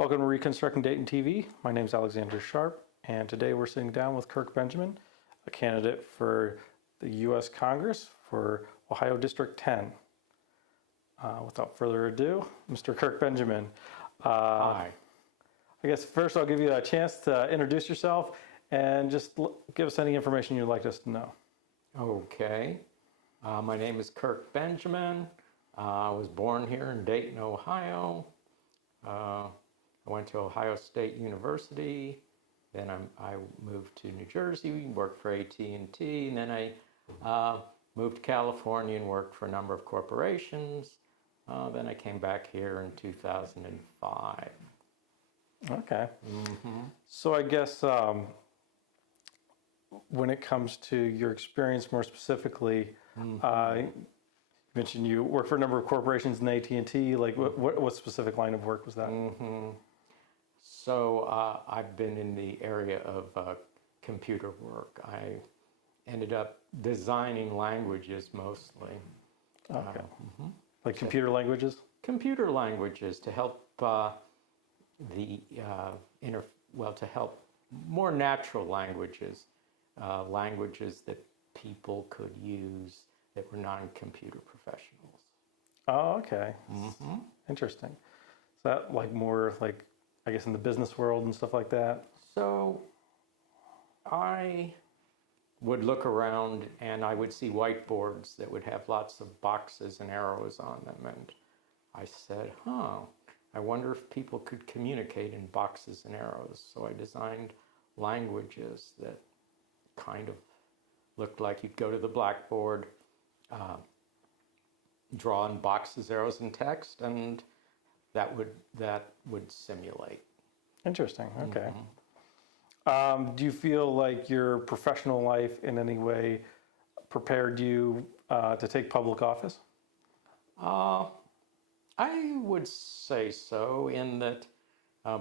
Welcome to Reconstructing Dayton TV. My name is Alexander Sharp, and today we're sitting down with Kirk Benjamin, a candidate for the U.S. Congress for Ohio District 10. Without further ado, Mr. Kirk Benjamin. Hi. I guess first I'll give you a chance to introduce yourself and just give us any information you'd like us to know. Okay. My name is Kirk Benjamin. I was born here in Dayton, Ohio. I went to Ohio State University. Then I moved to New Jersey, worked for AT&T, and then I moved to California and worked for a number of corporations. Then I came back here in 2005. Okay. Mm-hmm. So I guess when it comes to your experience more specifically, you mentioned you worked for a number of corporations in AT&T. Like what specific line of work was that? Mm-hmm. So I've been in the area of computer work. I ended up designing languages mostly. Okay. Like computer languages? Computer languages to help to help more natural languages, languages that people could use that were non-computer professionals. Oh, okay. Mm-hmm. Interesting. Is that like more like, I guess, in the business world and stuff like that? So I would look around and I would see whiteboards that would have lots of boxes and arrows on them. And I said, I wonder if people could communicate in boxes and arrows. So I designed languages that kind of looked like you'd go to the blackboard, draw in boxes, arrows, and text, and that would simulate. Interesting. Okay. Mm-hmm. Do you feel like your professional life in any way prepared you to take public office? I would say so, in that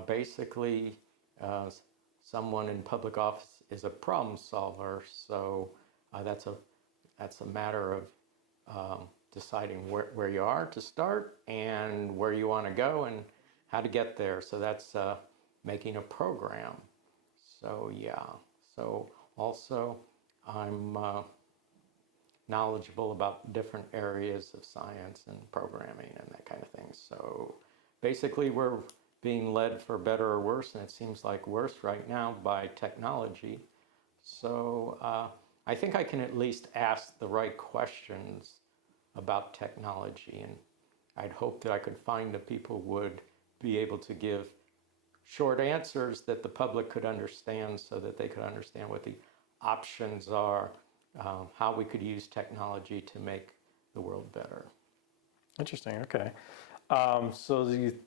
basically someone in public office is a problem solver. So that's a matter of deciding where you are to start and where you want to go and how to get there. So that's making a program. So yeah. So also I'm knowledgeable about different areas of science and programming and that kind of thing. So basically we're being led, for better or worse, and it seems like worse right now, by technology. So I think I can at least ask the right questions about technology, and I'd hope that I could find that people would be able to give short answers that the public could understand, so that they could understand what the options are, how we could use technology to make the world better. Interesting. Okay. So do you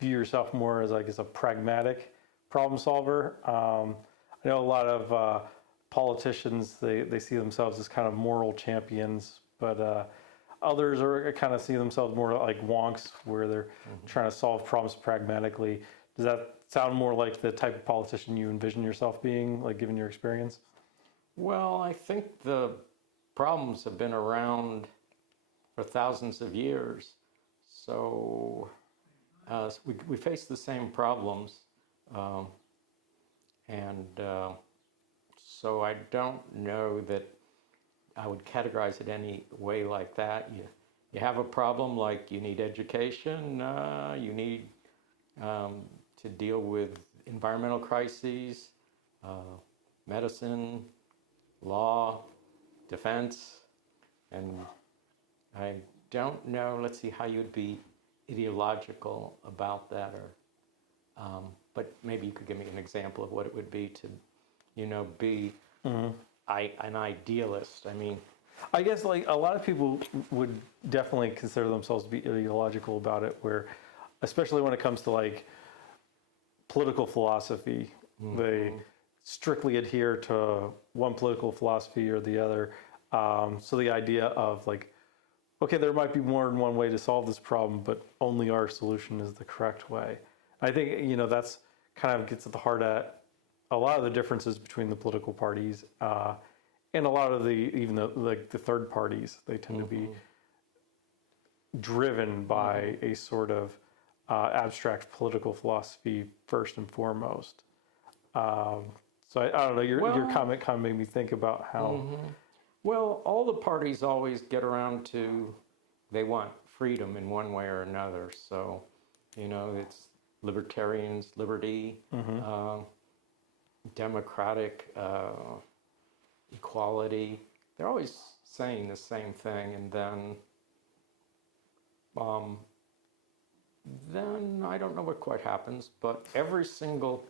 view yourself more as, I guess, a pragmatic problem solver? I know a lot of politicians, they see themselves as kind of moral champions, but others are kind of see themselves more like wonks, where they're trying to solve problems pragmatically. Does that sound more like the type of politician you envision yourself being, like, given your experience? Well, I think the problems have been around for thousands of years. So we face the same problems. So I don't know that I would categorize it any way like that. You have a problem, like you need education, you need to deal with environmental crises, medicine, law, defense, and I don't know, let's see, how you'd be ideological about that, or but maybe you could give me an example of what it would be to, be an idealist. I mean, I guess, like, a lot of people would definitely consider themselves to be ideological about it, where, especially when it comes to, like, political philosophy, they strictly adhere to one political philosophy or the other. So the idea of, like, okay, there might be more than one way to solve this problem, but only our solution is the correct way. I think, that's kind of gets at the heart at a lot of the differences between the political parties, and a lot of the third parties. They tend to be driven by a sort of abstract political philosophy first and foremost. So I don't know. Your comment kind of made me think about how. Well, all the parties always get around to they want freedom in one way or another. So, it's libertarians, liberty, democratic equality. They're always saying the same thing, and then I don't know what quite happens, but every single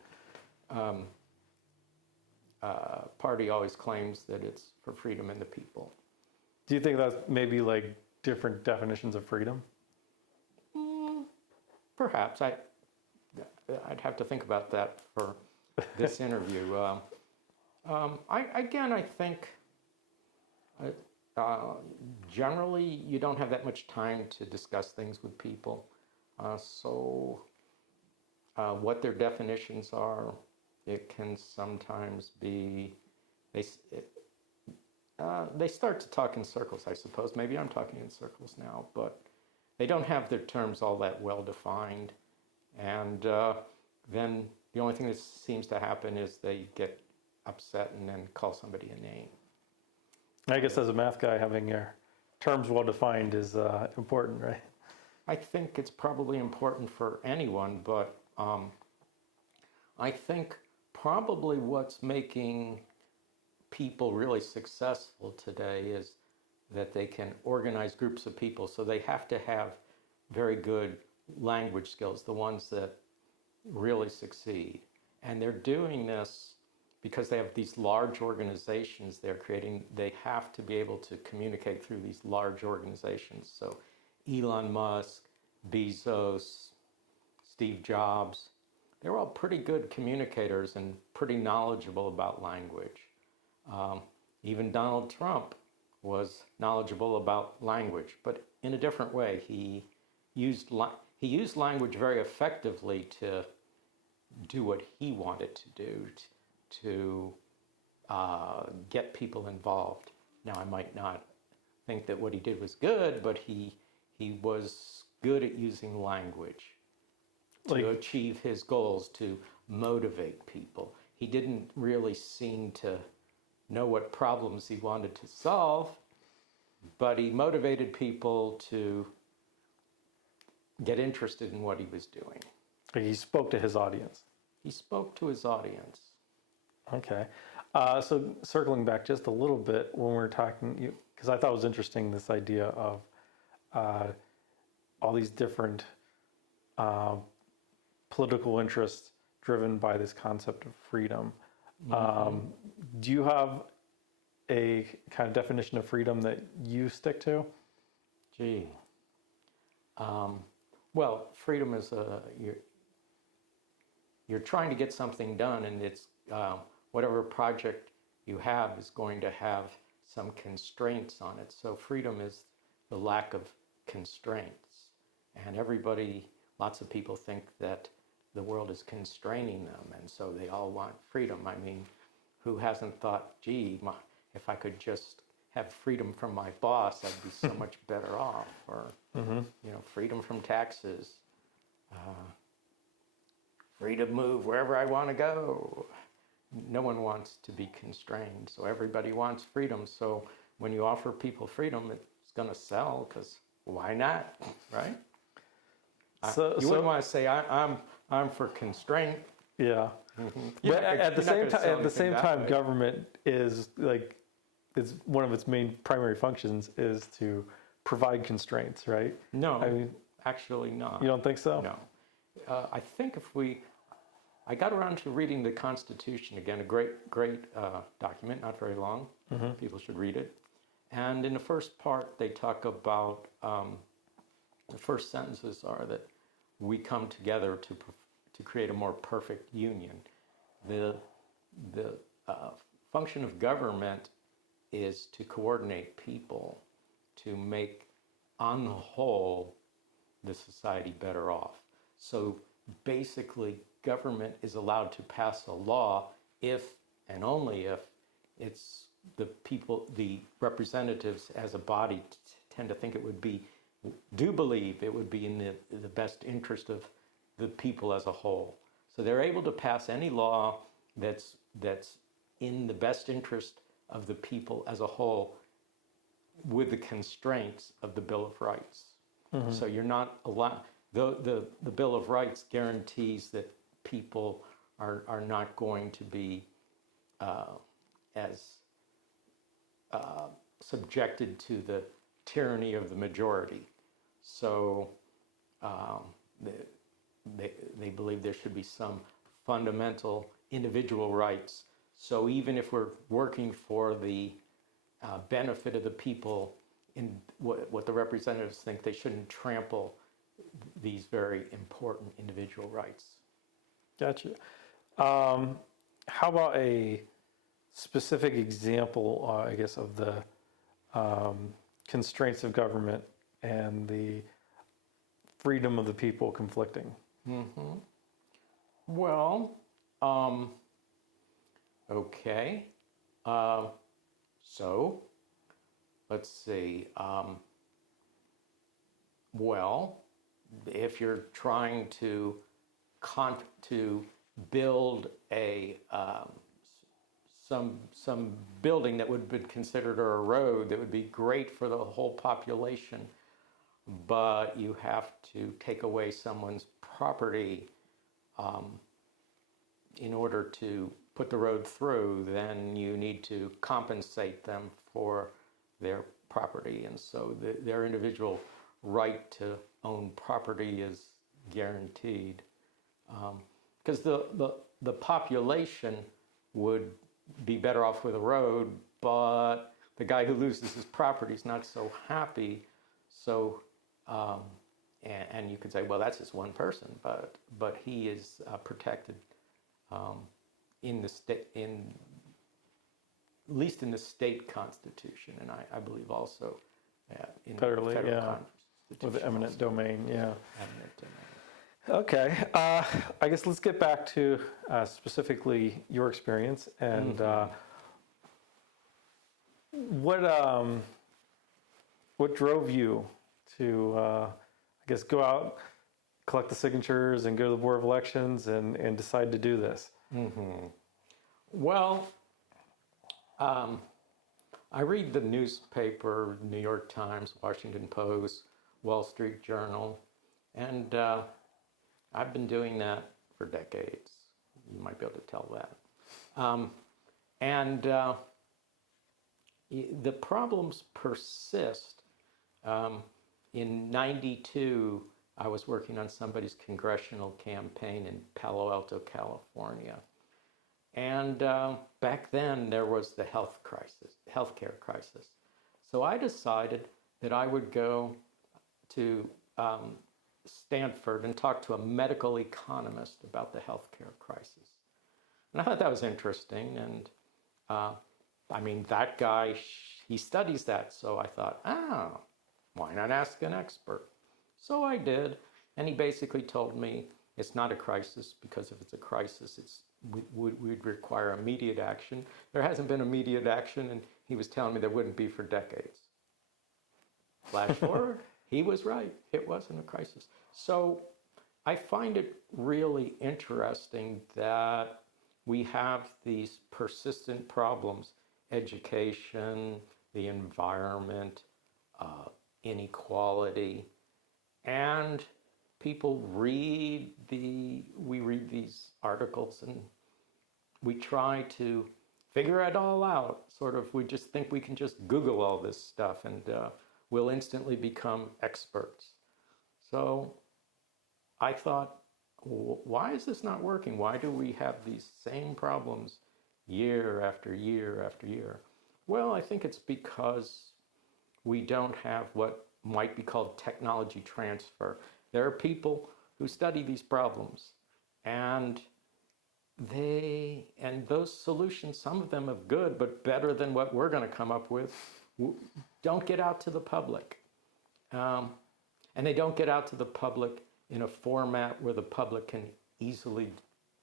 party always claims that it's for freedom and the people. Do you think that's maybe like different definitions of freedom? Perhaps. I'd have to think about that for this interview. I think generally you don't have that much time to discuss things with people. So what their definitions are, it can sometimes be, they start to talk in circles, I suppose. Maybe I'm talking in circles now, but they don't have their terms all that well defined. And then the only thing that seems to happen is they get upset and then call somebody a name. I guess as a math guy, having your terms well defined is important, right? I think it's probably important for anyone, but I think probably what's making people really successful today is that they can organize groups of people. So they have to have very good language skills, the ones that really succeed. And they're doing this because they have these large organizations they're creating. They have to be able to communicate through these large organizations. So Elon Musk, Bezos, Steve Jobs, they're all pretty good communicators and pretty knowledgeable about language. Even Donald Trump was knowledgeable about language, but in a different way. He used language very effectively to do what he wanted to do, to get people involved. Now, I might not think that what he did was good, but he was good at using language to achieve his goals, to motivate people. He didn't really seem to know what problems he wanted to solve, but he motivated people to get interested in what he was doing. He spoke to his audience. He spoke to his audience. Okay. So circling back just a little bit when we're talking, because I thought it was interesting, this idea of all these different political interests driven by this concept of freedom. Do you have a kind of definition of freedom that you stick to? Gee. Well, freedom is you're trying to get something done, and it's whatever project you have is going to have some constraints on it. So freedom is the lack of constraints. And lots of people think that the world is constraining them, and so they all want freedom. I mean, who hasn't thought, gee, if I could just have freedom from my boss, I'd be so much better off. Or, freedom from taxes, free to move wherever I want to go. No one wants to be constrained, so everybody wants freedom. So when you offer people freedom, it's going to sell, because why not, right? You wouldn't want to say, I'm for constraint. Yeah. But at the same time, government is one of its main primary functions is to provide constraints, right? No, I mean, actually not. You don't think so? No. I think I got around to reading the Constitution again, a great document, not very long. People should read it. And in the first part, they talk about, the first sentences are that we come together to create a more perfect union. The function of government is to coordinate people, to make, on the whole, the society better off. So basically, government is allowed to pass a law if and only if it's the people, the representatives as a body tend to think it would be do believe it would be in the best interest of the people as a whole. So they're able to pass any law that's in the best interest of the people as a whole with the constraints of the Bill of Rights. So you're not allowed, the Bill of Rights guarantees that people are not going to be as subjected to the tyranny of the majority. So they believe there should be some fundamental individual rights. So even if we're working for the benefit of the people, in what the representatives think, they shouldn't trample these very important individual rights. Gotcha. How about a specific example, I guess, of the constraints of government and the freedom of the people conflicting? Well, okay. So let's see. Well, if you're trying to build a some building that would have been considered, or a road that would be great for the whole population, but you have to take away someone's property in order to put the road through, then you need to compensate them for their property. And so their individual right to own property is guaranteed. Because the population would be better off with a road, but the guy who loses his property is not so happy. So, and you could say, well, that's just one person, but he is protected in the state, at least in the state constitution, and I believe also in Federally, the federal yeah, constitution. with the eminent domain, yeah. Eminent domain. Okay, I guess let's get back to specifically your experience and what drove you to, I guess, go out, collect the signatures, and go to the Board of Elections and decide to do this? Well, I read the newspaper, New York Times, Washington Post, Wall Street Journal, and I've been doing that for decades. You might be able to tell that. The problems persist. In '92, I was working on somebody's congressional campaign in Palo Alto, California. And back then, there was the healthcare crisis. So I decided that I would go to Stanford and talk to a medical economist about the healthcare crisis. And I thought that was interesting. And I mean, that guy, he studies that. So I thought, why not ask an expert? So I did. And he basically told me it's not a crisis, because if it's a crisis, we'd require immediate action. There hasn't been immediate action, and he was telling me there wouldn't be for decades. Flash forward, he was right. It wasn't a crisis. So I find it really interesting that we have these persistent problems: education, the environment, inequality, and people we read these articles and we try to figure it all out. Sort of, we just think we can just Google all this stuff and we'll instantly become experts. So I thought, why is this not working? Why do we have these same problems year after year after year? Well, I think it's because we don't have what might be called technology transfer. There are people who study these problems, and those solutions, some of them are good, but better than what we're going to come up with, don't get out to the public. And they don't get out to the public in a format where the public can easily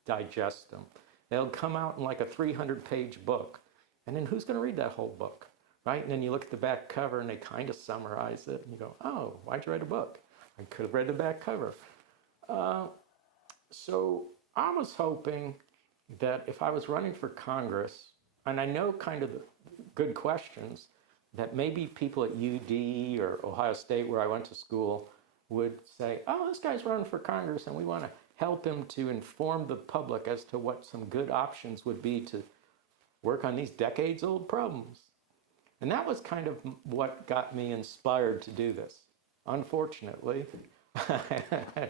digest them. They'll come out in like a 300-page book. And then who's going to read that whole book? right? And then you look at the back cover and they kind of summarize it, and you go, oh, why'd you write a book? I could have read the back cover. So I was hoping that if I was running for Congress, and I know kind of the good questions, that maybe people at UD or Ohio State, where I went to school, would say, oh, this guy's running for Congress and we want to help him to inform the public as to what some good options would be to work on these decades-old problems. And that was kind of what got me inspired to do this. Unfortunately, I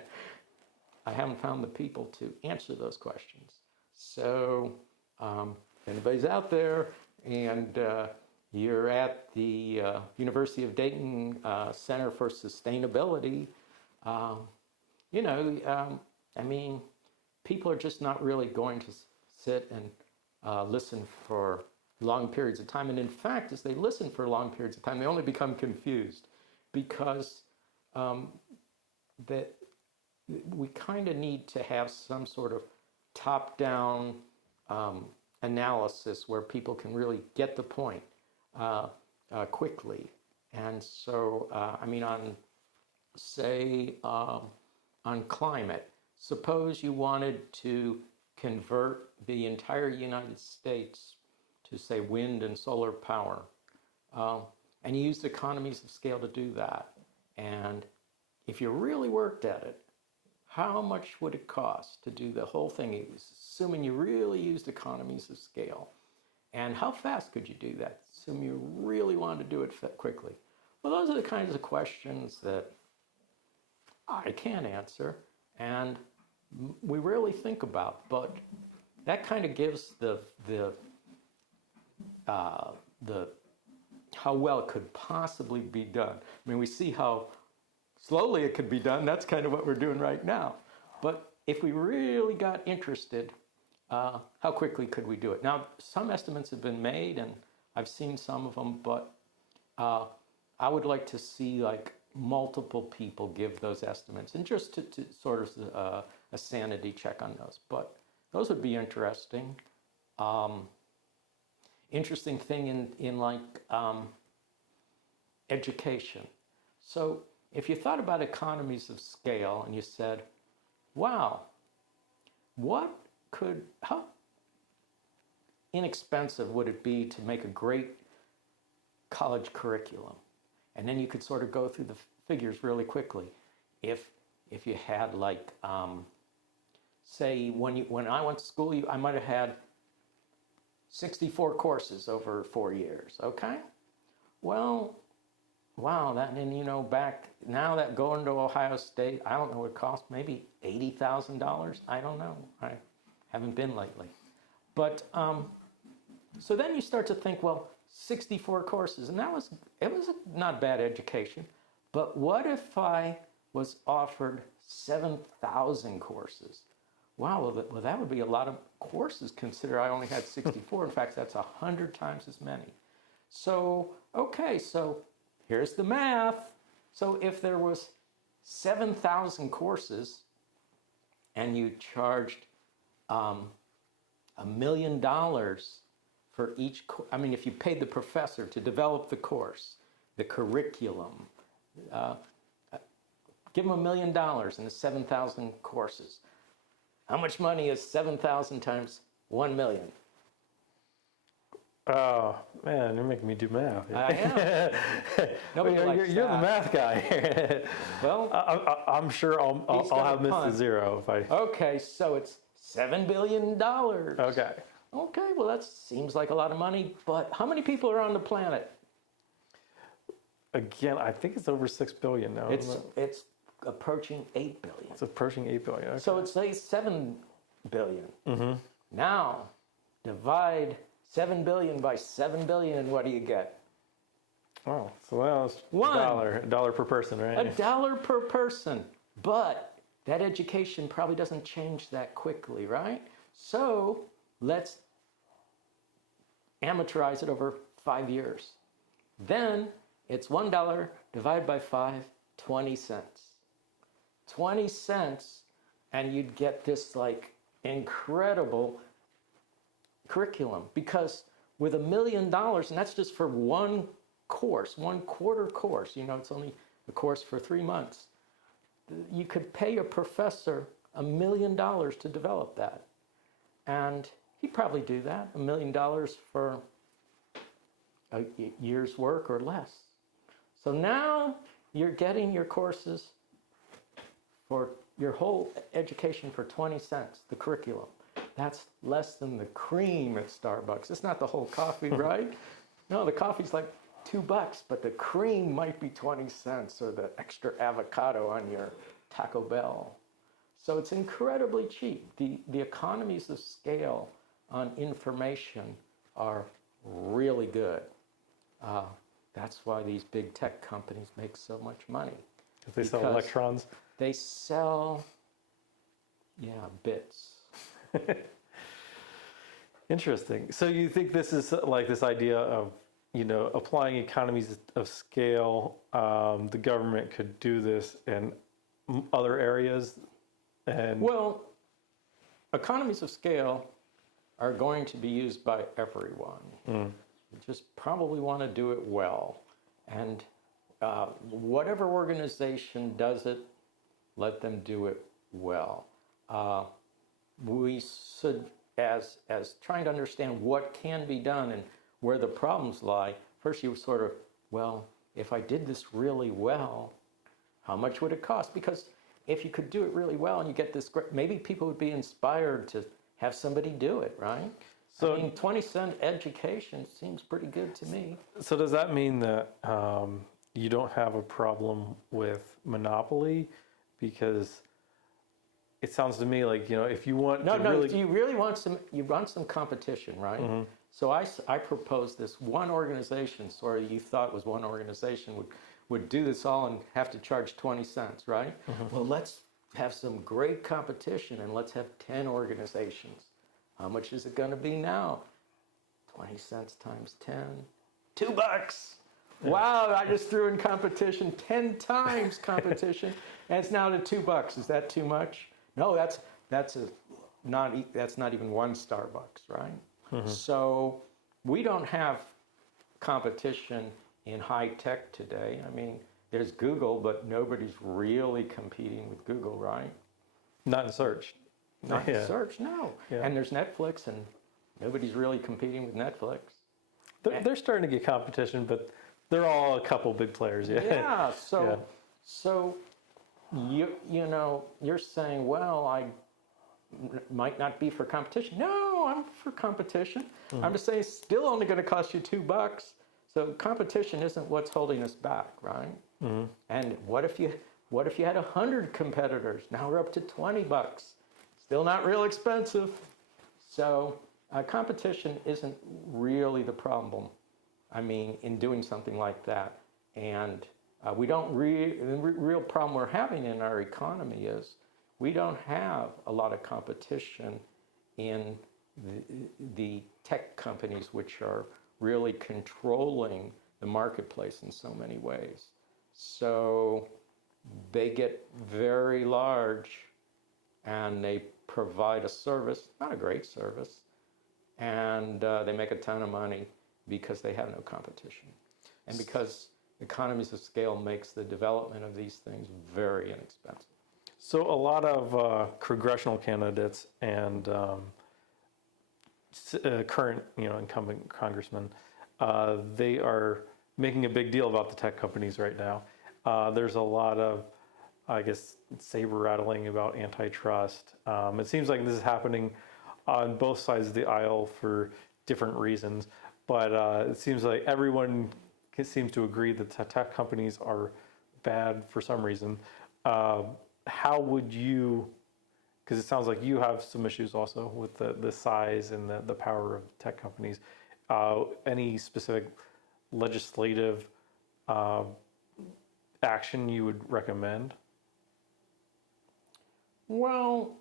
haven't found the people to answer those questions. So if anybody's out there and you're at the University of Dayton Center for Sustainability, I mean, people are just not really going to sit and listen for long periods of time. And in fact, as they listen for long periods of time, they only become confused because that we kind of need to have some sort of top-down analysis where people can really get the point quickly. And so, I mean, on climate, suppose you wanted to convert the entire United States to, say, wind and solar power, and you used economies of scale to do that. And if you really worked at it, how much would it cost to do the whole thing, assuming you really used economies of scale? And how fast could you do that, assuming you really wanted to do it quickly? Well, those are the kinds of questions that I can't answer, and we rarely think about, but that kind of gives the how well it could possibly be done. I mean, we see how slowly it could be done. That's kind of what we're doing right now. But if we really got interested, how quickly could we do it? Now, some estimates have been made, and I've seen some of them, but I would like to see like multiple people give those estimates, and just to sort of a sanity check on those. But those would be interesting. Interesting thing in like education. So if you thought about economies of scale and you said, wow, how inexpensive would it be to make a great college curriculum? And then you could sort of go through the figures really quickly. If you had like, say, when I went to school, I might have had 64 courses over 4 years, okay? Well, wow, back now that going to Ohio State, I don't know what it cost, maybe $80,000, I don't know. I haven't been lately. But, so then you start to think, well, 64 courses, and it was a not bad education, but what if I was offered 7,000 courses? Wow, well, that would be a lot of courses, consider I only had 64. In fact, that's 100 times as many. So, okay, so here's the math. So if there was 7,000 courses and you charged $1 million for each, if you paid the professor to develop the course, the curriculum, give them $1 million in the 7,000 courses. How much money is 7,000 times 1 million? Oh, man, you're making me do math. I am. Nobody likes you're the that. math guy. Well, I'm sure I'll have missed a zero if I... Okay, so it's $7 billion. Okay. Okay, well, that seems like a lot of money, but how many people are on the planet? Again, I think it's over 6 billion now. It's approaching 8 billion. It's approaching 8 billion. Okay. So it's like 7 billion. Mm-hmm. Now, divide 7 billion by 7 billion, and what do you get? Oh, so that was a dollar per person, right? $1 per person. But that education probably doesn't change that quickly, right? So let's amateurize it over 5 years. Then it's $1 divided by 5, 20 cents. 20 cents, and you'd get this like incredible curriculum. Because with $1 million, and that's just for one course, 1/4 course. You know, it's only a course for 3 months. You could pay a professor $1 million to develop that. And he'd probably do that, $1 million for a year's work or less. So now you're getting your courses for your whole education for 20 cents, the curriculum. That's less than the cream at Starbucks. It's not the whole coffee, right? No, the coffee's like $2, but the cream might be 20 cents, or the extra avocado on your Taco Bell. So it's incredibly cheap. The economies of scale on information are really good. That's why these big tech companies make so much money. If they sell electrons? They sell, bits. Interesting. So you think this is like this idea of, applying economies of scale, the government could do this in other areas? And well, economies of scale are going to be used by everyone. You just probably want to do it well. And whatever organization does it, let them do it well. We should, as trying to understand what can be done and where the problems lie, first you sort of, well, if I did this really well, how much would it cost? Because if you could do it really well and you get this great, maybe people would be inspired to have somebody do it, right? So, 20-cent education seems pretty good to me. So does that mean that you don't have a problem with monopoly? Because it sounds to me like, if you want you really want some competition, right? Mm-hmm. So I proposed this one organization, you thought was one organization, would do this all and have to charge 20 cents, right? Mm-hmm. Well, let's have some great competition and let's have 10 organizations. How much is it going to be now? 20 cents times 10, $2. Wow, I just threw in competition 10 times competition, and it's now to $2. Is that too much? No, that's not even one Starbucks, right? Mm-hmm. So we don't have competition in high tech today. I mean, there's Google, but nobody's really competing with Google, right? Not in search. Not in search, no. Yeah. And there's Netflix, and nobody's really competing with Netflix. They're starting to get competition, but they're all a couple big players. Yeah. So you're saying, well, I might not be for competition. No, I'm for competition. Mm-hmm. I'm just saying it's still only going to cost you $2. So competition isn't what's holding us back, right? Mm-hmm. And what if you had 100 competitors? Now we're up to $20. Still not real expensive. So competition isn't really the problem. I mean, in doing something like that. And the real problem we're having in our economy is we don't have a lot of competition in the tech companies, which are really controlling the marketplace in so many ways. So they get very large and they provide a service, not a great service, and they make a ton of money because they have no competition. And because economies of scale makes the development of these things very inexpensive. So a lot of congressional candidates and current, incumbent congressmen, they are making a big deal about the tech companies right now. There's a lot of, I guess, saber rattling about antitrust. It seems like this is happening on both sides of the aisle for different reasons, but it seems like everyone seems to agree that tech companies are bad for some reason. How would you, because it sounds like you have some issues also with the size and the power of tech companies, any specific legislative action you would recommend? Well,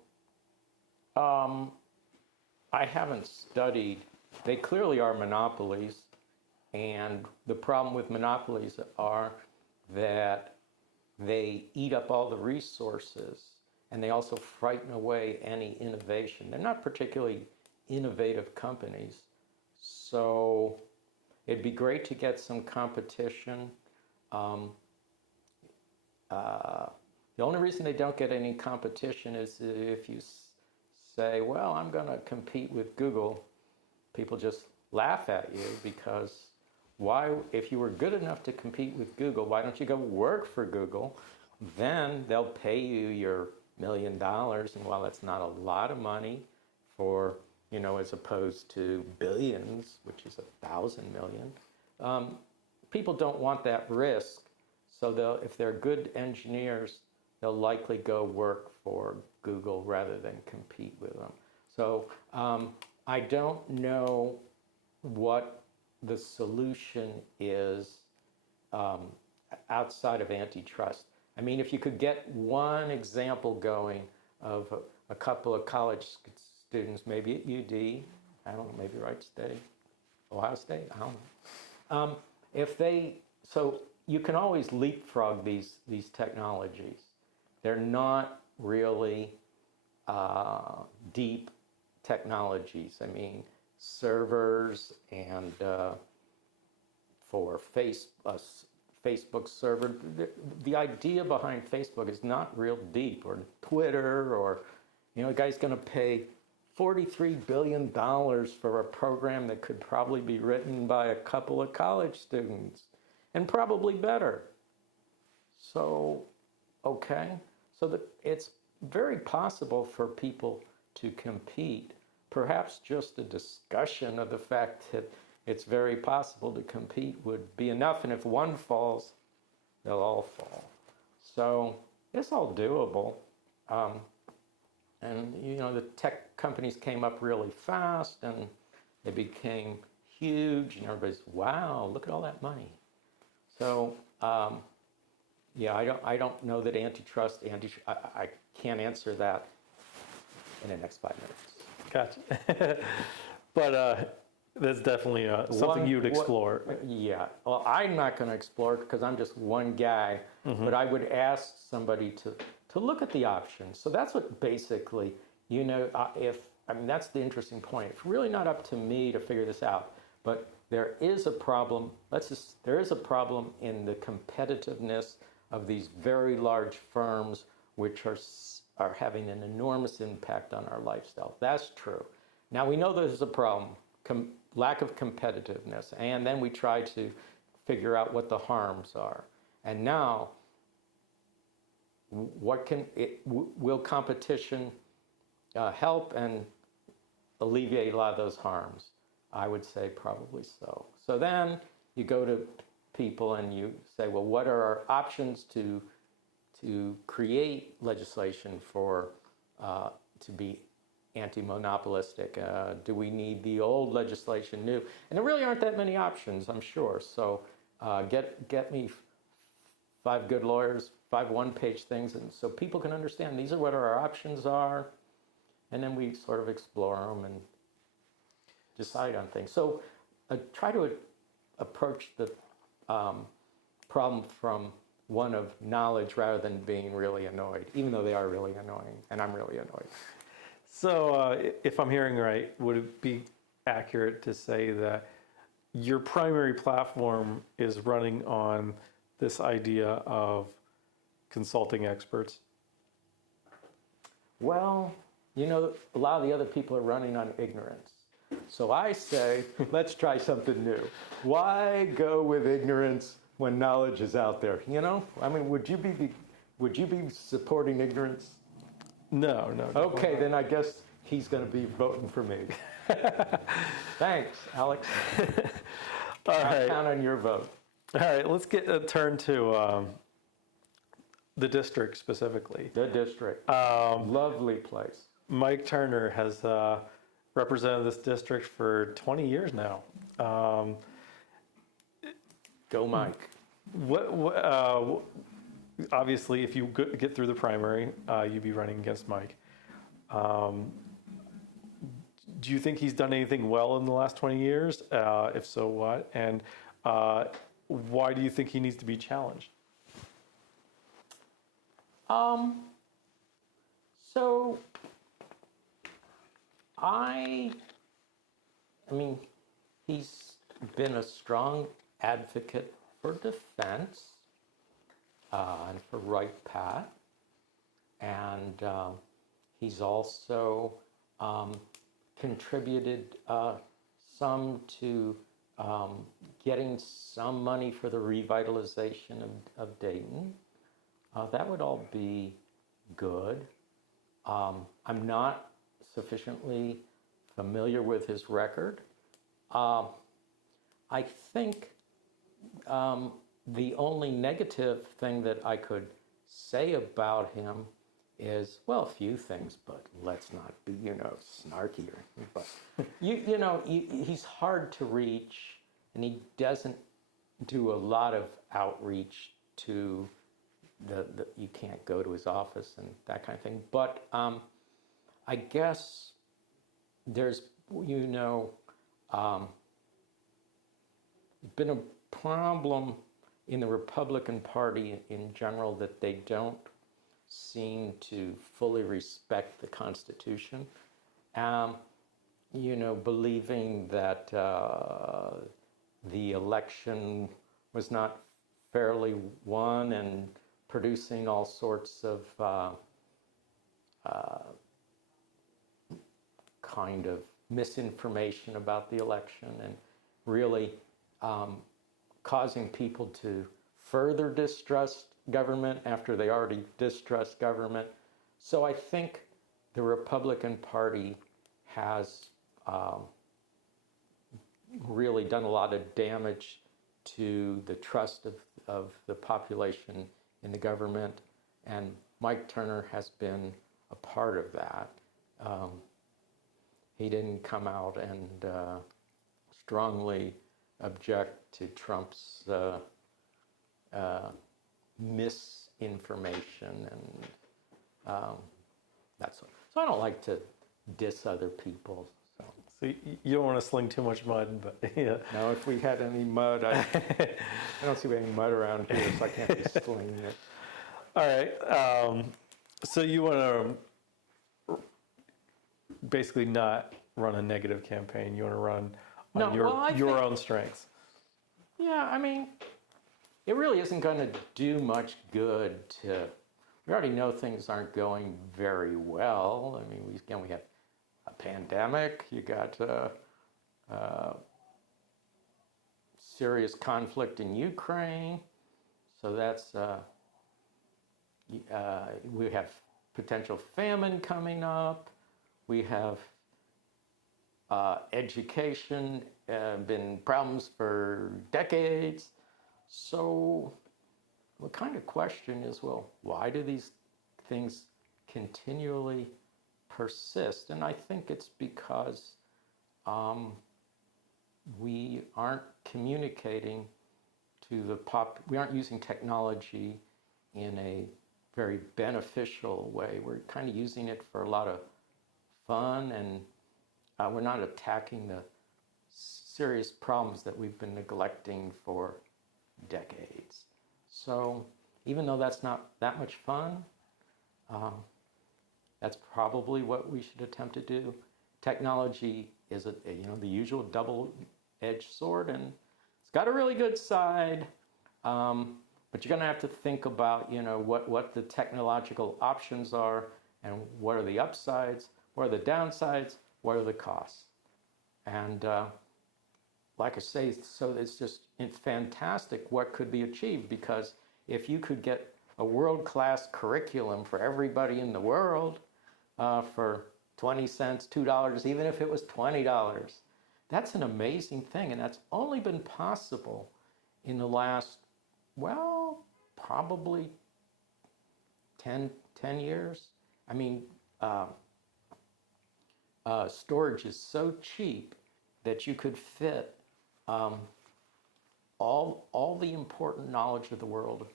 I haven't studied. They clearly are monopolies, and the problem with monopolies are that they eat up all the resources, and they also frighten away any innovation. They're not particularly innovative companies, So it'd be great to get some competition. The only reason they don't get any competition is if you say, well, I'm going to compete with Google, people just laugh at you because why, if you were good enough to compete with Google, why don't you go work for Google? Then they'll pay you your $1 million. And while that's not a lot of money for, as opposed to billions, which is 1,000 million, people don't want that risk. So if they're good engineers, they'll likely go work for Google rather than compete with them. So I don't know what the solution is outside of antitrust. I mean, if you could get one example going of a couple of college students, maybe at UD, I don't know, maybe Wright State, Ohio State, I don't know. So you can always leapfrog these technologies. They're not really deep technologies. I mean, servers and for Facebook server, the idea behind Facebook is not real deep, or Twitter, or a guy's going to pay $43 billion for a program that could probably be written by a couple of college students, and probably better. So, okay, so that it's very possible for people to compete. Perhaps just a discussion of the fact that it's very possible to compete would be enough, and if one falls, they'll all fall. So it's all doable. And the tech companies came up really fast, and they became huge, and everybody's, wow, look at all that money. So yeah, I don't know that antitrust. I can't answer that in the next 5 minutes. Gotcha. But that's definitely something you'd explore. Yeah. Well, I'm not going to explore it because I'm just one guy. Mm-hmm. But I would ask somebody to look at the options. So that's what basically, that's the interesting point. It's really not up to me to figure this out. But there is a problem. There is a problem in the competitiveness of these very large firms, which are having an enormous impact on our lifestyle. That's true. Now we know there's a problem, lack of competitiveness, and then we try to figure out what the harms are. And now, will competition help and alleviate a lot of those harms? I would say probably so. So then you go to people and you say, well, what are our options to create legislation for to be anti-monopolistic? Do we need the old legislation new? And there really aren't that many options, I'm sure. So get me 5 good lawyers, 5 one-page things, and so people can understand these are what our options are, and then we sort of explore them and decide on things. So try to approach the problem from one of knowledge rather than being really annoyed, even though they are really annoying, and I'm really annoyed. So if I'm hearing right, would it be accurate to say that your primary platform is running on this idea of consulting experts? Well, a lot of the other people are running on ignorance. So I say, let's try something new. Why go with ignorance when knowledge is out there? I mean, would you be supporting ignorance? No. Okay, then I guess he's going to be voting for me. Thanks, Alex. I'll count on your vote. All right, let's get a turn to the district specifically. The district. Lovely place. Mike Turner has represented this district for 20 years now. Go, Mike. Obviously, if you get through the primary, you'd be running against Mike. Do you think he's done anything well in the last 20 years? If so, what? And why do you think he needs to be challenged? So I mean, He's been a strong advocate for defense and for right path. And he's also contributed some to getting some money for the revitalization of Dayton. That would all be good. I'm not sufficiently familiar with his record. I think the only negative thing that I could say about him is, well, a few things, but let's not be, snarky. But, he's hard to reach, and he doesn't do a lot of outreach to you can't go to his office and that kind of thing. But I guess there's, been a problem in the Republican Party in general that they don't seem to fully respect the Constitution. Believing that the election was not fairly won and producing all sorts of kind of misinformation about the election and really causing people to further distrust government after they already distrust government. So I think the Republican Party has really done a lot of damage to the trust of the population in the government, and Mike Turner has been a part of that. He didn't come out and strongly object to Trump's misinformation and that's what. So I don't like to diss other people. So you don't want to sling too much mud, but yeah. No, if we had any mud, I don't see any mud around here, so I can't be slinging it. All right. So you want to basically not run a negative campaign. You want to run on your own strengths. Yeah, I mean, it really isn't going to do much good to. We already know things aren't going very well. I mean, we have a pandemic. You got serious conflict in Ukraine. So that's we have potential famine coming up. We have education, been problems for decades. So the kind of question is, well, why do these things continually persist? And I think it's because we aren't communicating to we aren't using technology in a very beneficial way. We're kind of using it for a lot of fun, and we're not attacking the serious problems that we've been neglecting for decades. So even though that's not that much fun, that's probably what we should attempt to do. Technology is the usual double-edged sword, and it's got a really good side, but you're going to have to think about what the technological options are, and what are the upsides, what are the downsides, what are the costs. And like I say, so it's fantastic what could be achieved, because if you could get a world-class curriculum for everybody in the world for 20 cents, $2, even if it was $20, that's an amazing thing. And that's only been possible in the last, well, probably 10 years. I mean, storage is so cheap that you could fit all the important knowledge of the world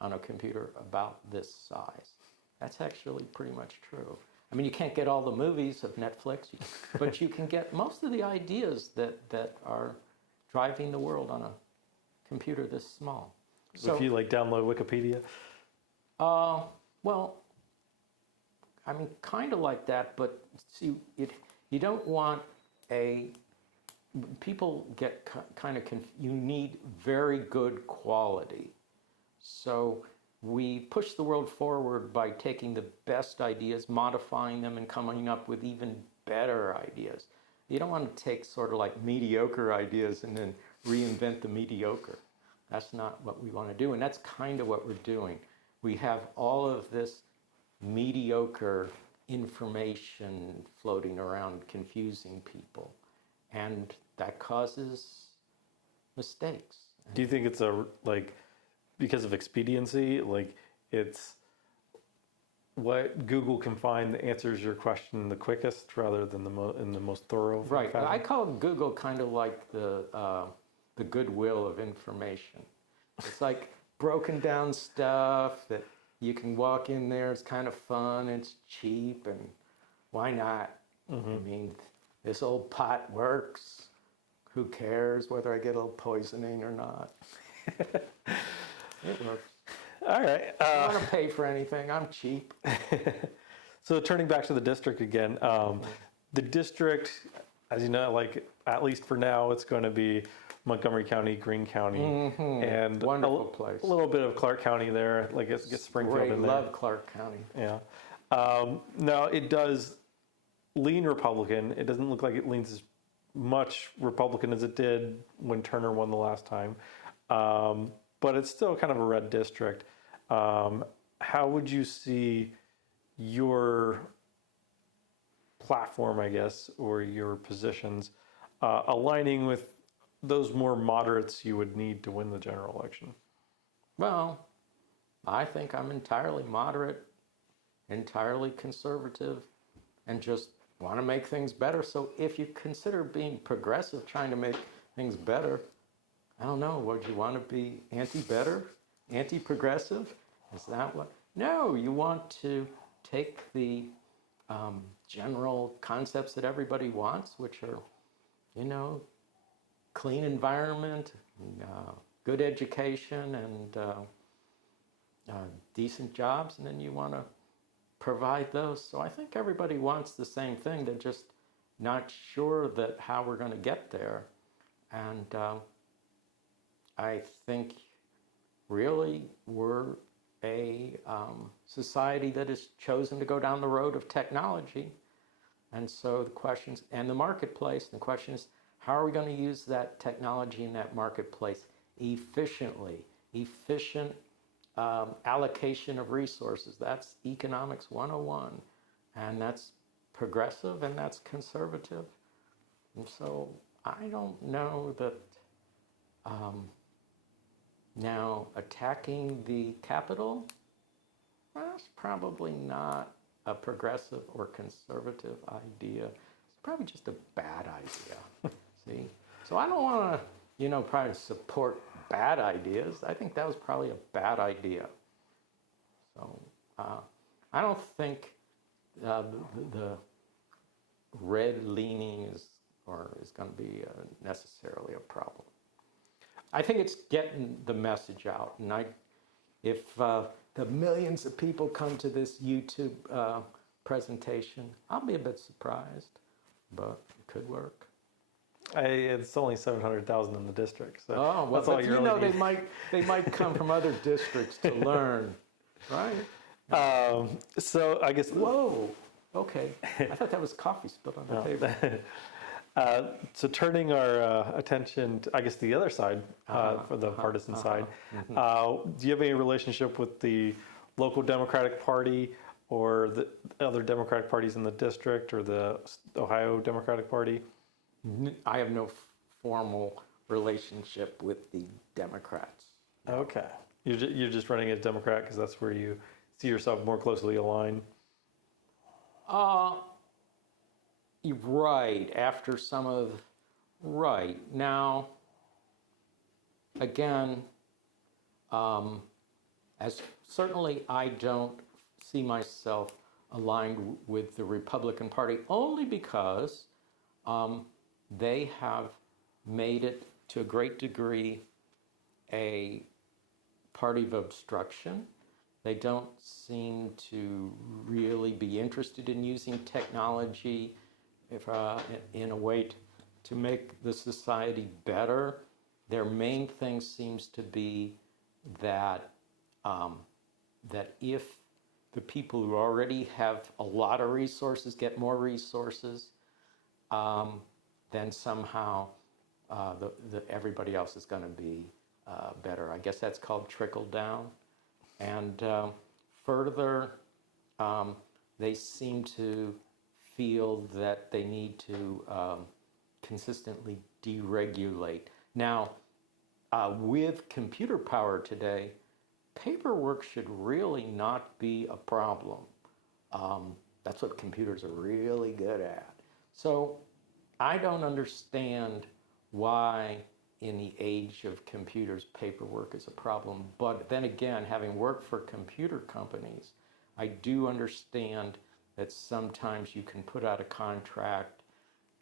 on a computer about this size. That's actually pretty much true. I mean, you can't get all the movies of Netflix, but you can get most of the ideas that are driving the world on a computer this small. So if you download Wikipedia? Well, I mean, kind of like that, but see, you don't want a people get kind of you need very good quality. So we push the world forward by taking the best ideas, modifying them, and coming up with even better ideas. You don't want to take sort of like mediocre ideas and then reinvent the mediocre. That's not what we want to do, and that's kind of what we're doing. We have all of this mediocre information floating around, confusing people, and that causes mistakes. Do you think it's because of expediency, it's what Google can find that answers your question the quickest rather than in the most thorough Right. fashion? I call Google kind of like the goodwill of information. It's like broken down stuff that you can walk in there. It's kind of fun. It's cheap, and why not? Mm-hmm. I mean, this old pot works. Who cares whether I get a little poisoning or not? It works. All right. I don't want to pay for anything. I'm cheap. So turning back to the district again, the district, as you know, at least for now, it's going to be Montgomery County, Greene County, and Wonderful place. a little bit of Clark County there. Get Springfield Great. in there. Love Clark County. Yeah. Now it does lean Republican. It doesn't look like it leans as much Republican as it did when Turner won the last time, but it's still kind of a red district. How would you see your platform, I guess, or your positions aligning with those more moderates you would need to win the general election? Well, I think I'm entirely moderate, entirely conservative, and just want to make things better. So if you consider being progressive, trying to make things better, I don't know, would you want to be anti-better, anti-progressive? Is that what? No, you want to take the general concepts that everybody wants, which are, clean environment, good education, and decent jobs, and then you want to provide those. So I think everybody wants the same thing. They're just not sure that how we're going to get there. And I think really we're a society that has chosen to go down the road of technology. And so the questions, and the marketplace, the question is, how are we going to use that technology in that marketplace efficiently? Efficient allocation of resources. That's economics 101. And that's progressive and that's conservative. And so I don't know that now attacking the Capitol, that's probably not a progressive or conservative idea. It's probably just a bad idea. See? So I don't want to, probably support bad ideas. I think that was probably a bad idea. So I don't think the red leaning is going to be necessarily a problem. I think it's getting the message out, and if the millions of people come to this YouTube presentation, I'll be a bit surprised, but it could work. It's only 700,000 in the district, so well, that's all you're really they might come from other districts to learn, right? So I guess. Whoa. Okay. I thought that was coffee spilled on the table. So turning our attention to, I guess, the other side, for the partisan side, do you have any relationship with the local Democratic Party or the other Democratic parties in the district or the Ohio Democratic Party? I have no formal relationship with the Democrats. Okay. You're just running as Democrat because that's where you see yourself more closely aligned? You're right. After some of... Right. Now, again, as certainly I don't see myself aligned with the Republican Party, only because they have made it to a great degree a party of obstruction. They don't seem to really be interested in using technology in a way to make the society better, their main thing seems to be that that if the people who already have a lot of resources get more resources, then somehow everybody else is going to be better. I guess that's called trickle down. And further, they seem to feel that they need to consistently deregulate. Now, with computer power today, paperwork should really not be a problem. That's what computers are really good at. So I don't understand why in the age of computers, paperwork is a problem. But then again, having worked for computer companies, I do understand that sometimes you can put out a contract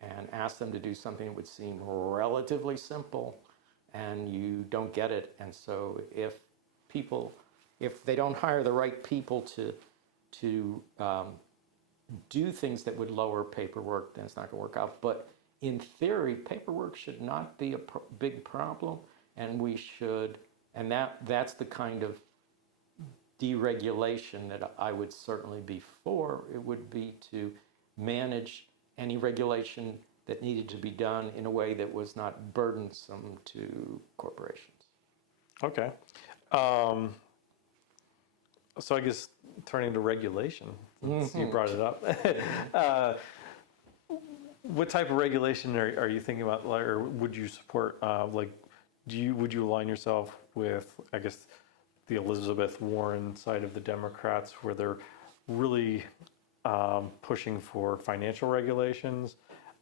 and ask them to do something that would seem relatively simple, and you don't get it. And so if they don't hire the right people to do things that would lower paperwork, then it's not going to work out. But in theory, paperwork should not be a big problem, and that's the kind of deregulation that I would certainly be for. It would be to manage any regulation that needed to be done in a way that was not burdensome to corporations. Okay. So I guess turning to regulation, since you brought it up. What type of regulation are you thinking about, or would you support? Would you align yourself with, I guess, the Elizabeth Warren side of the Democrats, where they're really pushing for financial regulations,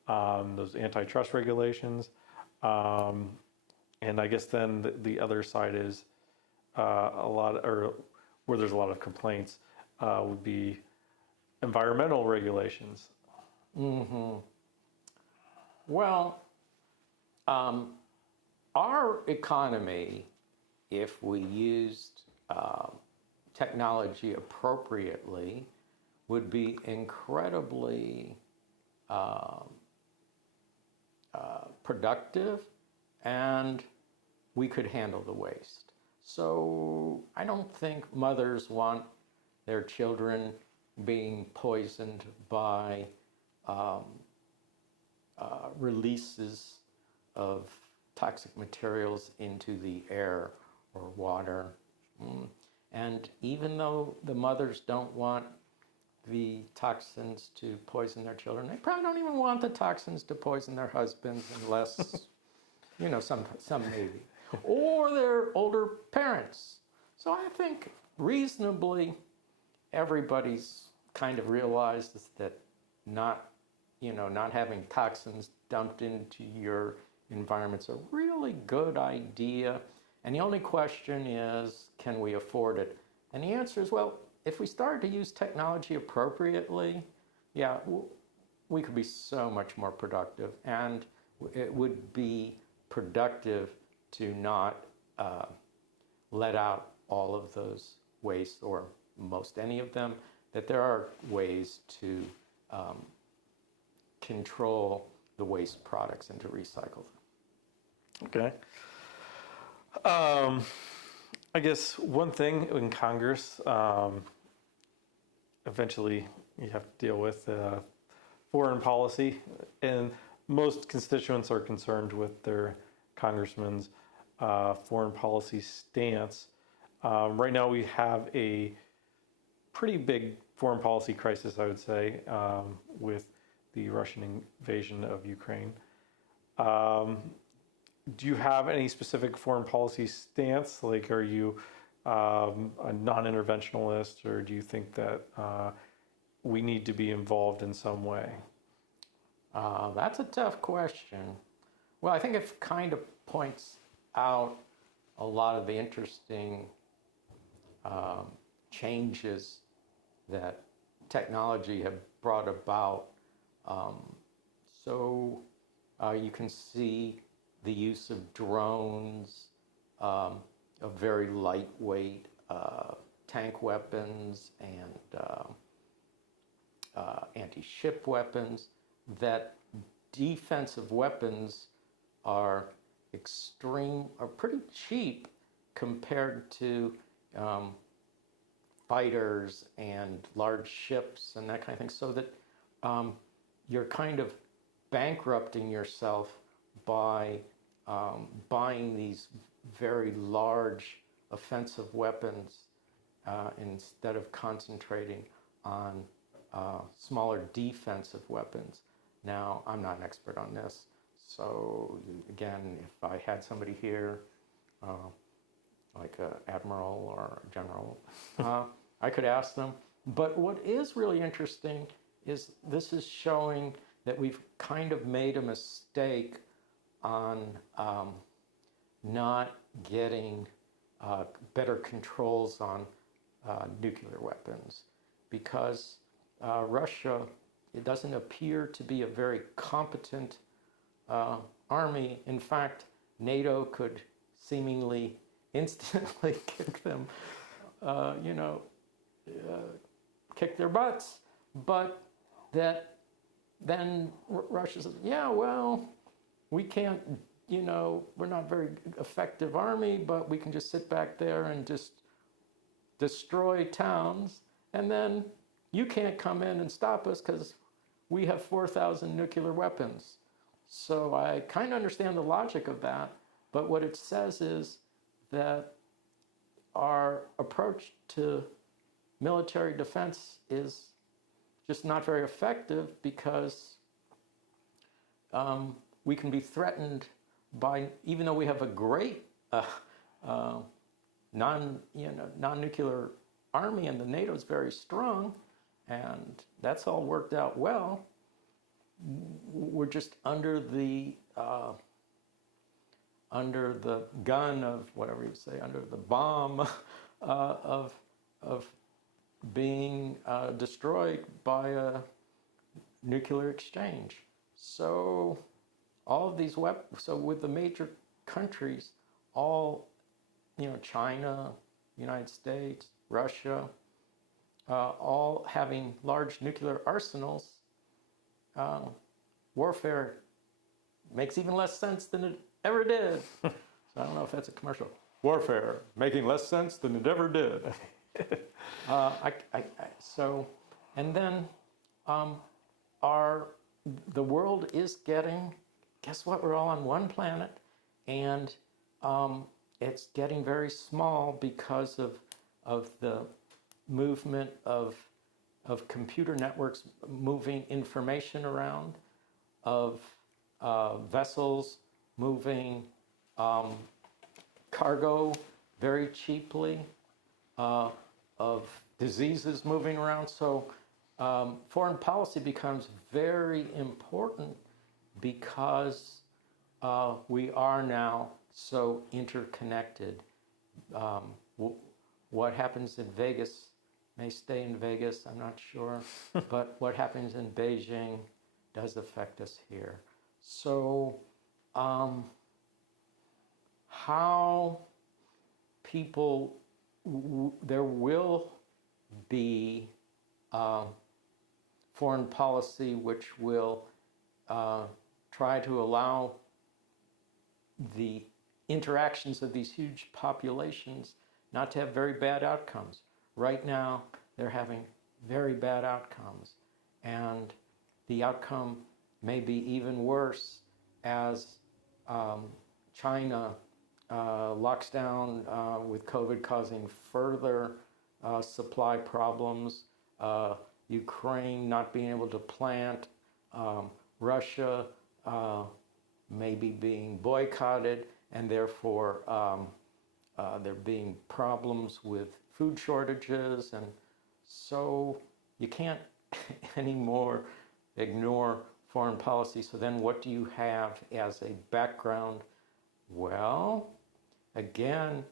those antitrust regulations, and I guess then the other side is where there's a lot of complaints would be environmental regulations. Mm-hmm. Well, our economy, if we used technology appropriately, would be incredibly productive, and we could handle the waste. So I don't think mothers want their children being poisoned by releases of toxic materials into the air or water. And even though the mothers don't want the toxins to poison their children, they probably don't even want the toxins to poison their husbands unless, some maybe. Or their older parents. So I think reasonably everybody's kind of realized that not having toxins dumped into your environment's a really good idea. And the only question is, can we afford it? And the answer is, well, if we started to use technology appropriately, yeah, we could be so much more productive. And it would be productive to not let out all of those waste, or most any of them, that there are ways to control the waste products and to recycle them. Okay. I guess one thing in Congress, eventually you have to deal with foreign policy, and most constituents are concerned with their congressman's foreign policy stance. Right now we have a pretty big foreign policy crisis, I would say, with the Russian invasion of Ukraine. Do you have any specific foreign policy stance? Like, are you a non-interventionalist, or do you think that we need to be involved in some way? That's a tough question. Well, I think it kind of points out a lot of the interesting changes that technology have brought about. So you can see the use of drones, of very lightweight tank weapons and anti-ship weapons that defensive weapons are pretty cheap compared to fighters and large ships and that kind of thing, so that you're kind of bankrupting yourself by buying these very large offensive weapons instead of concentrating on smaller defensive weapons. Now, I'm not an expert on this, so again, if I had somebody here, like an admiral or a general, I could ask them. But what is really interesting is this is showing that we've kind of made a mistake on not getting better controls on nuclear weapons, because Russia, it doesn't appear to be a very competent army. In fact, NATO could seemingly instantly kick them, kick their butts, but that then Russia says, yeah, well, we can't, we're not a very effective army, but we can just sit back there and just destroy towns, and then you can't come in and stop us because we have 4,000 nuclear weapons. So I kind of understand the logic of that, but what it says is that our approach to military defense is just not very effective, because we can be threatened by, even though we have a great non-nuclear army and the NATO is very strong, and that's all worked out well, we're just under the gun of, whatever you say, under the bomb of being destroyed by a nuclear exchange. So all of these weapons, so with the major countries, all, China, United States, Russia, all having large nuclear arsenals, warfare makes even less sense than it ever did. So I don't know if that's a commercial. Warfare making less sense than it ever did. And then the world is getting, guess what? We're all on one planet, and it's getting very small because of the movement of computer networks moving information around, of vessels moving cargo very cheaply, of diseases moving around. So foreign policy becomes very important because we are now so interconnected. What happens in Vegas may stay in Vegas, I'm not sure, but what happens in Beijing does affect us here. So how people, there will be foreign policy which will try to allow the interactions of these huge populations not to have very bad outcomes. Right now, they're having very bad outcomes, and the outcome may be even worse as China locks down with COVID, causing further supply problems, Ukraine not being able to plant, Russia maybe being boycotted, and therefore there being problems with food shortages. And so you can't anymore ignore foreign policy. So then what do you have as a background? Well, again,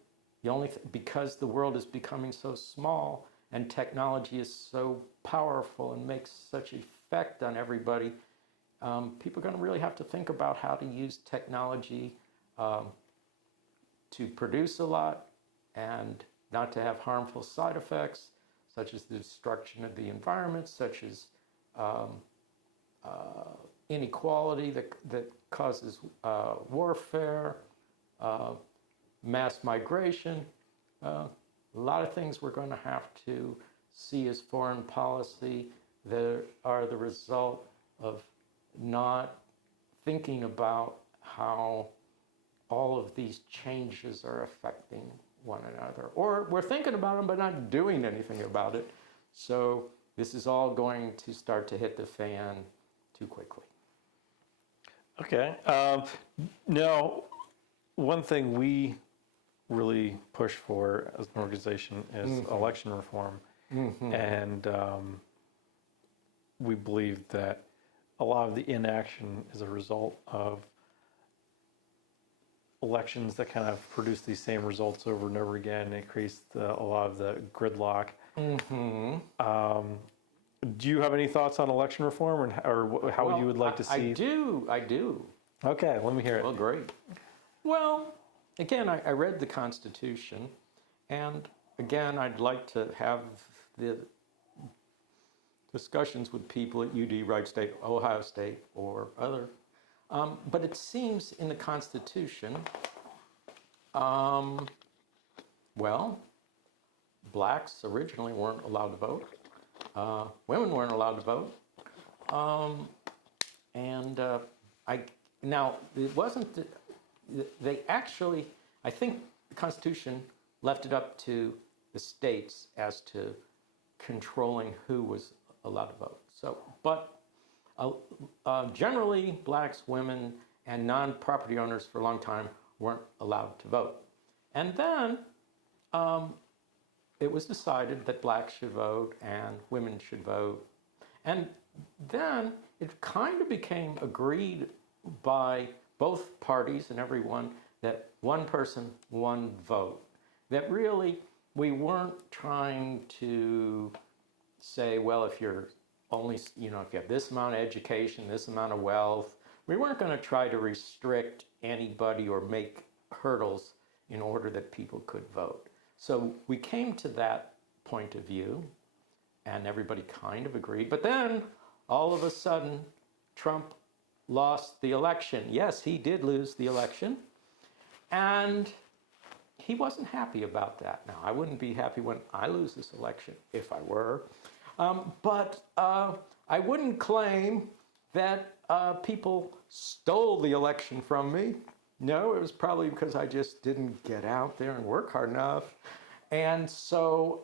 because the world is becoming so small and technology is so powerful and makes such effect on everybody, people are going to really have to think about how to use technology to produce a lot and not to have harmful side effects, such as the destruction of the environment, such as inequality that causes warfare, mass migration, a lot of things we're going to have to see as foreign policy that are the result of not thinking about how all of these changes are affecting one another. Or we're thinking about them but not doing anything about it. So this is all going to start to hit the fan too quickly. Okay. Now, one thing we really push for as an organization is election reform. And we believe that a lot of the inaction is a result of elections that kind of produce these same results over and over again. It creates a lot of the gridlock. Do you have any thoughts on election reform, or how you would like to see? I do. Okay, let me hear it. Well, great. Well, again, I read the Constitution, and again, I'd like to have the discussions with people at UD, Wright State, Ohio State, or other. But it seems in the Constitution, well, blacks originally weren't allowed to vote. Women weren't allowed to vote. Now, it wasn't, they actually, I think the Constitution left it up to the states as to controlling who was allowed to vote. So, but generally, blacks, women, and non-property owners for a long time weren't allowed to vote. And then it was decided that blacks should vote and women should vote. And then it kind of became agreed by both parties and everyone that one person, one vote. That really, we weren't trying to say, well, if you're only, if you have this amount of education, this amount of wealth, we weren't going to try to restrict anybody or make hurdles in order that people could vote. So we came to that point of view, and everybody kind of agreed. But then, all of a sudden, Trump lost the election. Yes, he did lose the election, and he wasn't happy about that. Now, I wouldn't be happy when I lose this election, if I were. But I wouldn't claim that people stole the election from me. No, it was probably because I just didn't get out there and work hard enough. And so,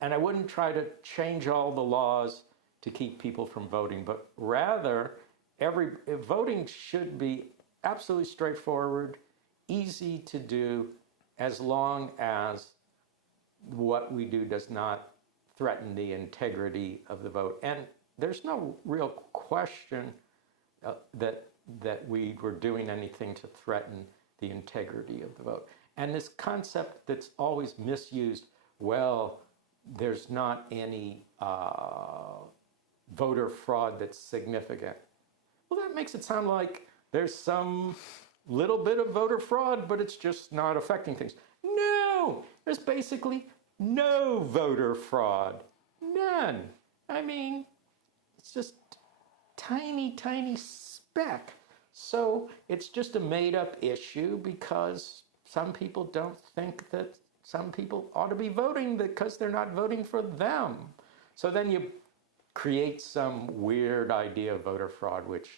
and I wouldn't try to change all the laws to keep people from voting, but rather, voting should be absolutely straightforward, easy to do, as long as what we do does not threaten the integrity of the vote. And there's no real question that we were doing anything to threaten the integrity of the vote. And this concept that's always misused, well, there's not any voter fraud that's significant. Well, that makes it sound like there's some little bit of voter fraud, but it's just not affecting things. No, there's basically no voter fraud. None. I mean, it's just tiny, tiny speck. So it's just a made-up issue because some people don't think that some people ought to be voting because they're not voting for them. So then you create some weird idea of voter fraud, which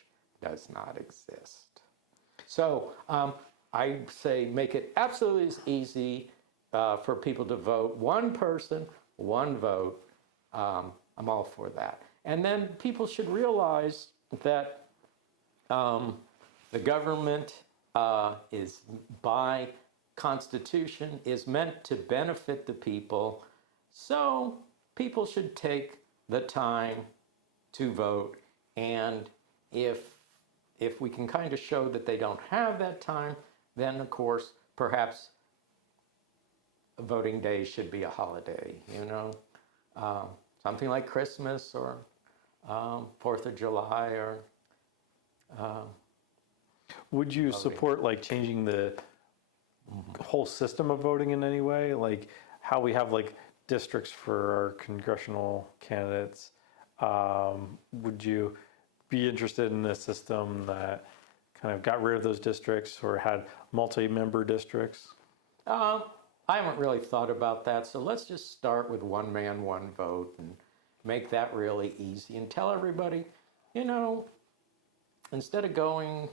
does not exist. So I say make it absolutely as easy for people to vote. One person, one vote. I'm all for that. And then people should realize that the government is, by Constitution, is meant to benefit the people. So people should take the time to vote. And if we can kind of show that they don't have that time, then of course, perhaps voting day should be a holiday, something like Christmas or 4th of July or... Would you support like changing the whole system of voting in any way? Like how we have like districts for our congressional candidates? Would you be interested in a system that kind of got rid of those districts or had multi-member districts? I haven't really thought about that, so let's just start with one man, one vote and make that really easy and tell everybody, instead of going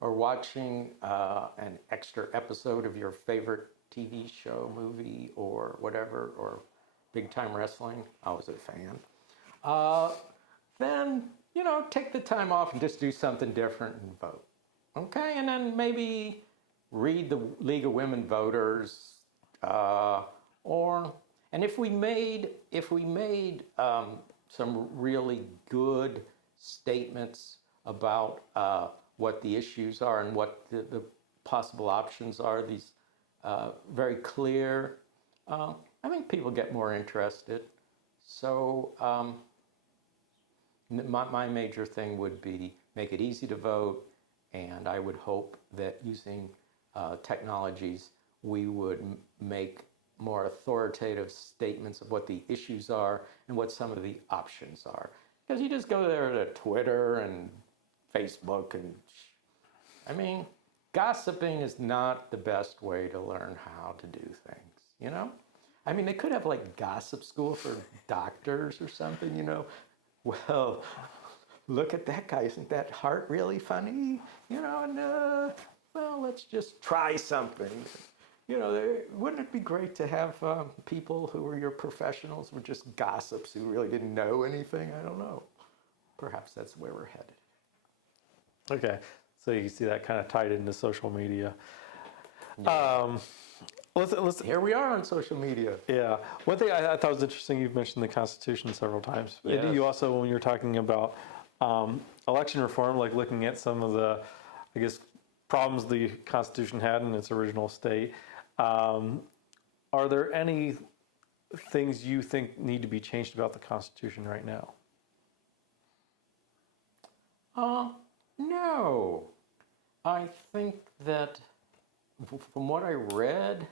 or watching an extra episode of your favorite TV show, movie, or whatever, or big time wrestling, I was a fan, then, take the time off and just do something different and vote. Okay, and then maybe read the League of Women Voters, and if we made some really good statements about what the issues are and what the possible options are, these very clear, I think people get more interested. So my major thing would be make it easy to vote, and I would hope that using technologies, we would make more authoritative statements of what the issues are and what some of the options are. Because you just go there to Twitter and Facebook and, gossiping is not the best way to learn how to do things, they could have like gossip school for doctors or something, Well, look at that guy. Isn't that heart really funny? Well, let's just try something. Wouldn't it be great to have people who were your professionals were just gossips who really didn't know anything? I don't know. Perhaps that's where we're headed. Okay, so you see that kind of tied into social media. Yeah. Let's Here we are on social media. Yeah. One thing I thought was interesting, you've mentioned the Constitution several times. Yes. You also, when you're talking about election reform, like looking at some of the, I guess, problems the Constitution had in its original state, are there any things you think need to be changed about the Constitution right now? No. I think that from what I read,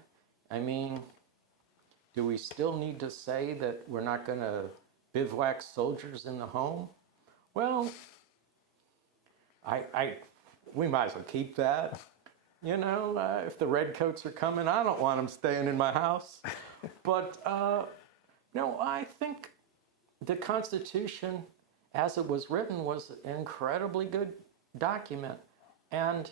do we still need to say that we're not going to bivouac soldiers in the home? Well, we might as well keep that. If the redcoats are coming, I don't want them staying in my house. But no, I think the Constitution, as it was written, was an incredibly good document. And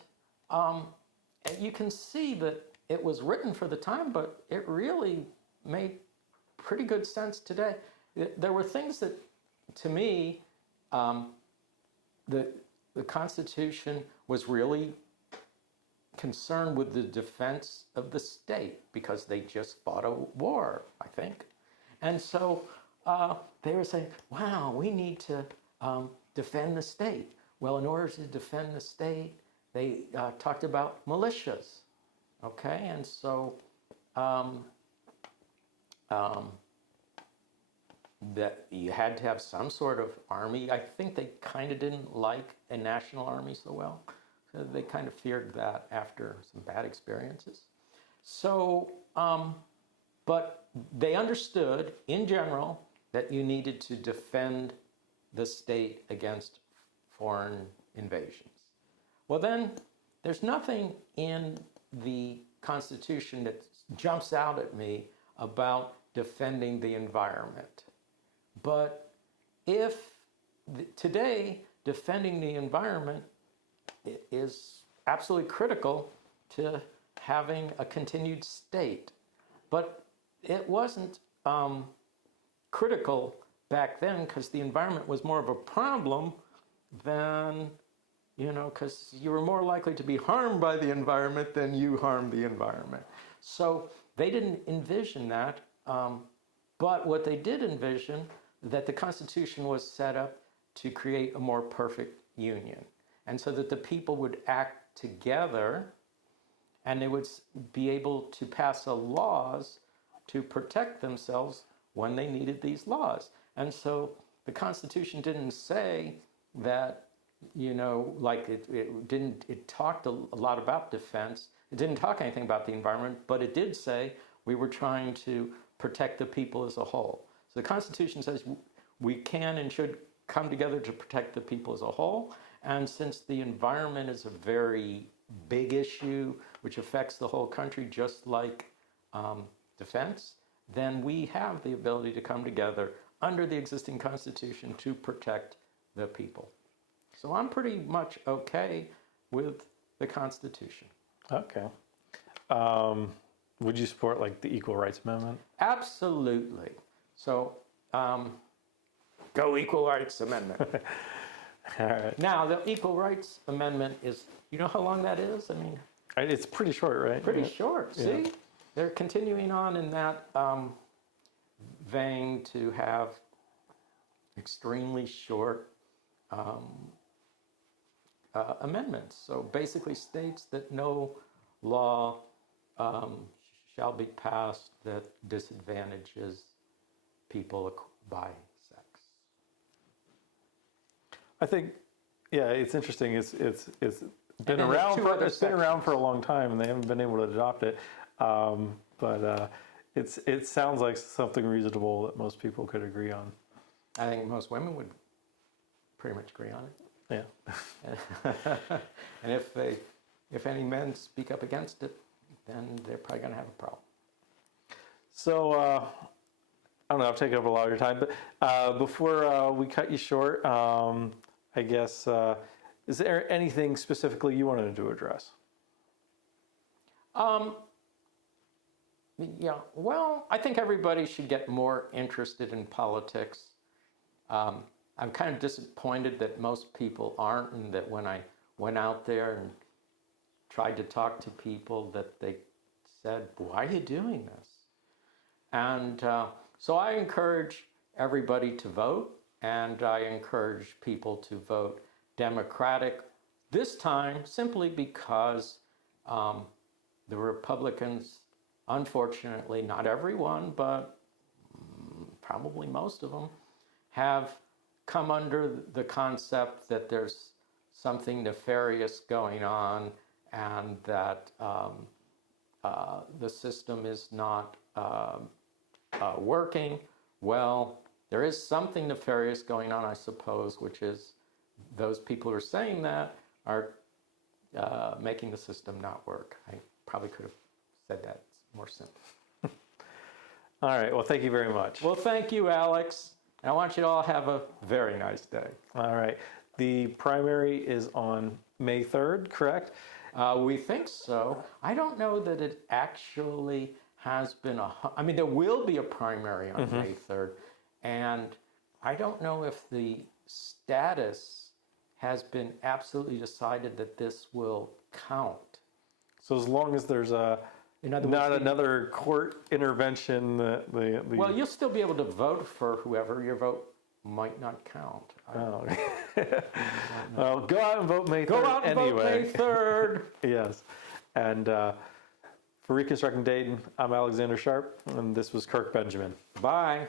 you can see that it was written for the time, but it really made pretty good sense today. There were things that, to me, the Constitution was really concerned with the defense of the state because they just fought a war, I think. And so they were saying, wow, we need to defend the state. Well, in order to defend the state, they talked about militias, okay? And so that you had to have some sort of army. I think they kind of didn't like a national army so well. So they kind of feared that after some bad experiences. So, but they understood in general that you needed to defend the state against foreign invasions. Well, then there's nothing in the Constitution that jumps out at me about defending the environment. But if today defending the environment is absolutely critical to having a continued state, but it wasn't critical back then because the environment was more of a problem than, because you were more likely to be harmed by the environment than you harmed the environment. So they didn't envision that, but what they did envision, that the Constitution was set up to create a more perfect union. And so that the people would act together and they would be able to pass laws to protect themselves when they needed these laws. And so the Constitution didn't say that, it talked a lot about defense. It didn't talk anything about the environment, but it did say we were trying to protect the people as a whole. So the Constitution says we can and should come together to protect the people as a whole. And since the environment is a very big issue, which affects the whole country, just like defense, then we have the ability to come together under the existing Constitution to protect the people. So I'm pretty much okay with the Constitution. Okay. Would you support like the Equal Rights Amendment? Absolutely. So, go Equal Rights Amendment. All right. Now, the Equal Rights Amendment is, you know how long that is? I mean, It's pretty short, right? pretty short. See? They're continuing on in that vein to have extremely short amendments. So basically states that no law shall be passed that disadvantages people by sex. I think, yeah, it's interesting. It's been then around. there's two other It's been around sections. for a long time, and they haven't been able to adopt it. But it sounds like something reasonable that most people could agree on. I think most women would pretty much agree on it. Yeah. And if any men speak up against it, then they're probably going to have a problem. So I don't know. I've taken up a lot of your time, but before we cut you short, I guess is there anything specifically you wanted to address? Yeah, well, I think everybody should get more interested in politics. I'm kind of disappointed that most people aren't, and that when I went out there and tried to talk to people that they said, why are you doing this? And so I encourage everybody to vote, and I encourage people to vote Democratic this time simply because the Republicans, unfortunately, not everyone, but probably most of them, have come under the concept that there's something nefarious going on and that the system is not working. Well, there is something nefarious going on, I suppose, which is those people who are saying that are making the system not work. I probably could have said that more simple. All right. Well, thank you very much. Well, thank you, Alex. And I want you to all have a very nice day. All right. The primary is on May 3rd, correct? We think so. I don't know that it actually has been I mean, there will be a primary on May 3rd. And I don't know if the status has been absolutely decided that this will count. So as long as there's not another court intervention, Well, you'll still be able to vote for whoever. Your vote might not count. Oh. Well, go out and vote May 3rd Go out and anyway. vote May 3rd. Yes. And for Reconstructing Dayton, I'm Alexander Sharp, and this was Kirk Benjamin. Bye.